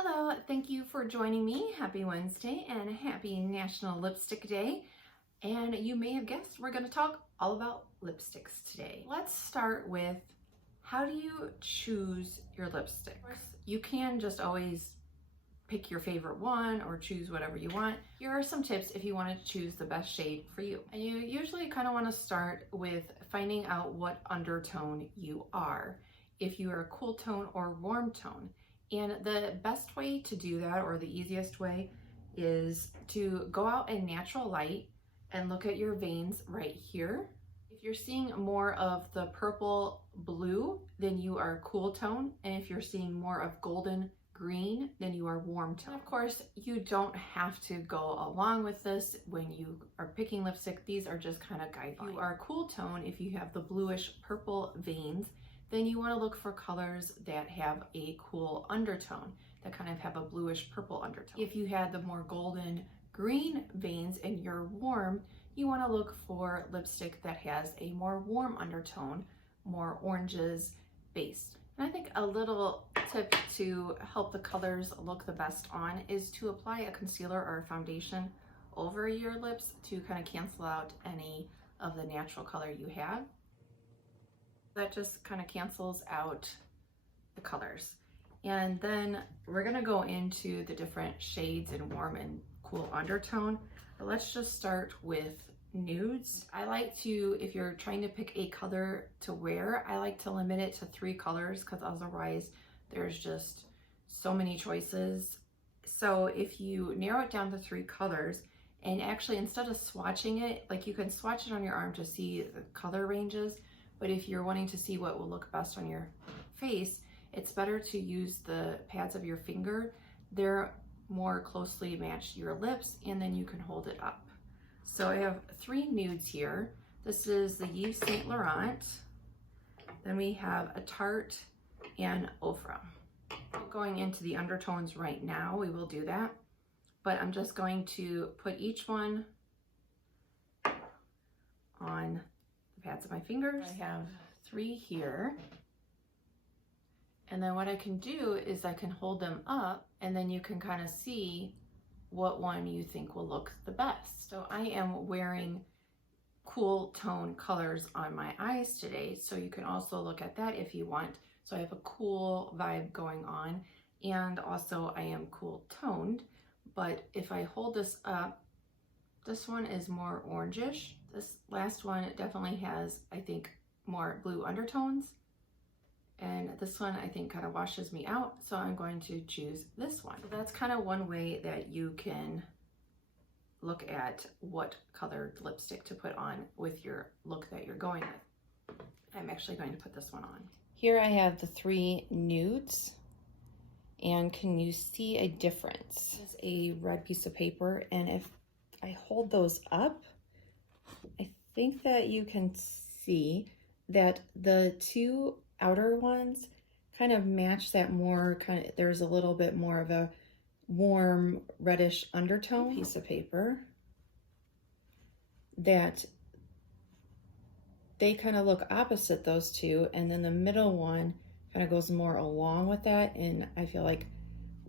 Hello, thank you for joining me. Happy Wednesday and happy National Lipstick Day. And you may have guessed we're going to talk all about lipsticks today. Let's start with how do you choose your lipstick? You can just always pick your favorite one or choose whatever you want. Here are some tips if you want to choose the best shade for you. And you usually kind of want to start with finding out what undertone you are, if you are a cool tone or warm tone. And the best way to do that, or the easiest way, is to go out in natural light and look at your veins right here. If you're seeing more of the purple blue, then you are cool tone. And if you're seeing more of golden green, then you are warm tone. And of course, you don't have to go along with this when you are picking lipstick. These are just kind of guidelines. You are cool tone if you have the bluish purple veins. Then you want to look for colors that have a cool undertone, that kind of have a bluish purple undertone. If you had the more golden green veins and you're warm, you want to look for lipstick that has a more warm undertone, more oranges based. And I think a little tip to help the colors look the best on is to apply a concealer or a foundation over your lips to kind of cancel out any of the natural color you have. That just kind of cancels out the colors. And then we're gonna go into the different shades in warm and cool undertone. But let's just start with nudes. I like to, if you're trying to pick a color to wear, I like to limit it to 3 colors because otherwise there's just so many choices. So if you narrow it down to 3 colors, and actually instead of swatching it, like you can swatch it on your arm to see the color ranges, but if you're wanting to see what will look best on your face, it's better to use the pads of your finger. They're more closely match your lips, and then you can hold it up. So I have 3 nudes here. This is the Yves Saint Laurent. Then we have a Tarte and Ofra. Going into the undertones right now, we will do that, but I'm just going to put each one on pads of my fingers. I have 3 here. And then what I can do is I can hold them up and then you can kind of see what one you think will look the best. So I am wearing cool tone colors on my eyes today. So you can also look at that if you want. So I have a cool vibe going on, and also I am cool toned. But if I hold this up, this one is more orangish. This last one definitely has, I think, more blue undertones. And this one, I think, kind of washes me out. So I'm going to choose this one. So that's kind of one way that you can look at what colored lipstick to put on with your look that you're going with. I'm actually going to put this one on. Here I have the 3 nudes. And can you see a difference? This is a red piece of paper, and if I hold those up, I think that you can see that the 2 outer ones kind of match that more there's a little bit more of a warm reddish undertone piece of paper, that they kind of look opposite, those 2, and then the middle one kind of goes more along with that, and I feel like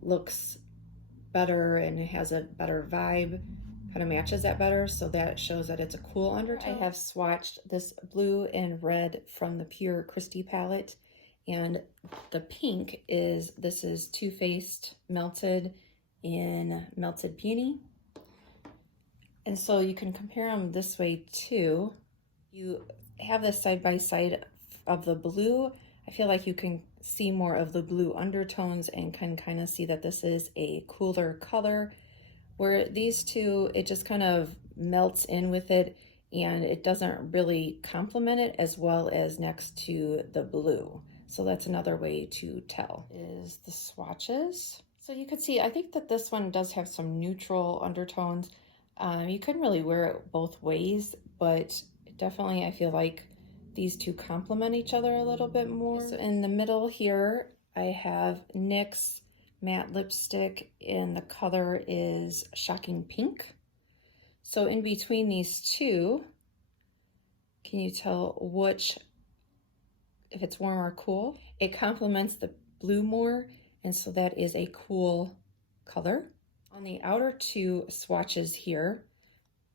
looks better and it has a better vibe, kind of matches that better, so that shows that it's a cool undertone. I have swatched this blue and red from the PUR Kristi palette, and the pink is, this is Too Faced Melted in Melted Peony. And so you can compare them this way too. You have this side by side of the blue. I feel like you can see more of the blue undertones and can kind of see that this is a cooler color, where these 2, it just kind of melts in with it and it doesn't really complement it as well as next to the blue. So that's another way to tell. Is the swatches. So you could see, I think that this one does have some neutral undertones. You couldn't really wear it both ways, but definitely I feel like these 2 complement each other a little bit more. So in the middle here, I have NYX Matte Lipstick, and the color is Shocking Pink. So in between these 2, can you tell which, if it's warm or cool? It complements the blue more, And so that is a cool color. On the outer two swatches here,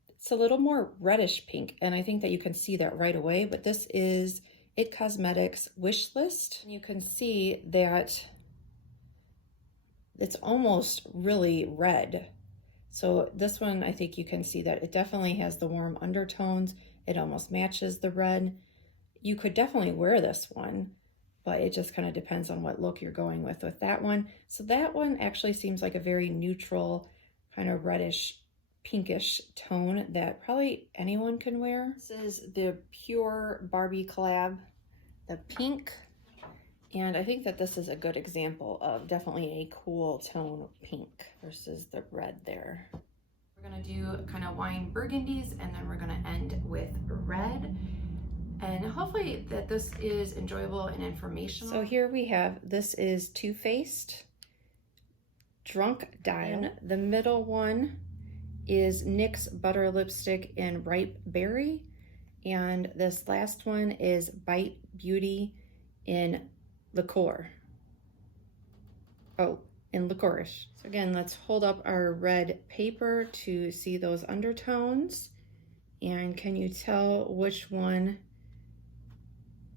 it's a little more reddish pink, and I think that you can see that right away, but this is IT Cosmetics Wish List. And you can see that it's almost really red. So this one, I think you can see that it definitely has the warm undertones. It almost matches the red. You could definitely wear this one, but it just kind of depends on what look you're going with that one. So that one actually seems like a very neutral, kind of reddish, pinkish tone that probably anyone can wear. This is the PUR Barbie collab, the pink. And I think that this is a good example of definitely a cool tone pink versus the red there. We're gonna do kind of wine burgundies, and then we're gonna end with red. And hopefully that this is enjoyable and informational. So here we have, this is Too Faced Drunk Dial. The middle one is NYX Butter Lipstick in Ripe Berry. And this last one is Bite Beauty in Liqueur. Oh, in Licorice. So again, let's hold up our red paper to see those undertones. And can you tell which one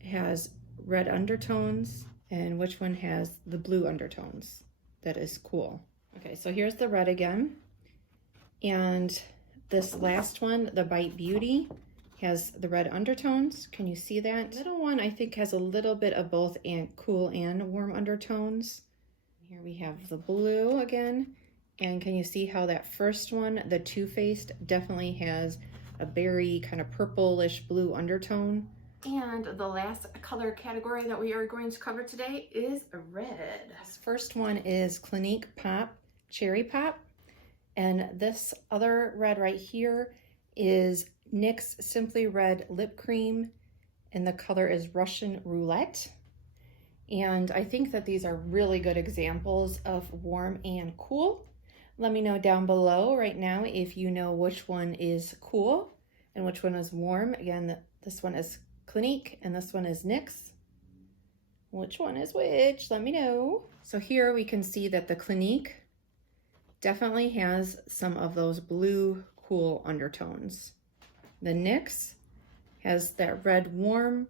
has red undertones and which one has the blue undertones? That is cool. Okay, so here's the red again. And this last one, the Bite Beauty, has the red undertones. Can you see that? The middle one, I think, has a little bit of both and cool and warm undertones. Here we have the blue again. And can you see how that first one, the Too Faced, definitely has a berry kind of purplish blue undertone. And the last color category that we are going to cover today is red. This first one is Clinique Pop Cherry Pop. And this other red right here is NYX Simply Red Lip Cream, and the color is Russian Roulette. And I think that these are really good examples of warm and cool. Let me know down below right now if you know which one is cool and which one is warm. Again, this one is Clinique and this one is NYX. Which one is which? Let me know. So here we can see that the Clinique definitely has some of those blue cool undertones. The NYX has that red warm,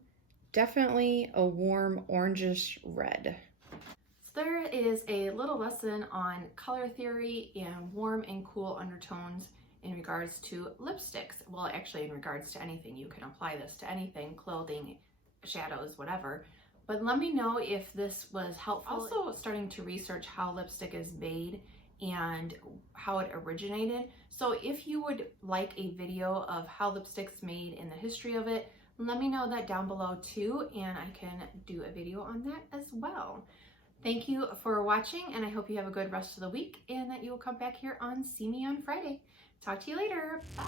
definitely a warm orangish red. So there is a little lesson on color theory and warm and cool undertones in regards to lipsticks. Well, actually in regards to anything. You can apply this to anything, clothing, shadows, whatever. But let me know if this was helpful. Also starting to research how lipstick is made and how it originated. So if you would like a video of how lipstick's made and the history of it, let me know that down below too, and I can do a video on that as well. Thank you for watching, and I hope you have a good rest of the week and that you will come back here on See Me on Friday. Talk to you later. Bye.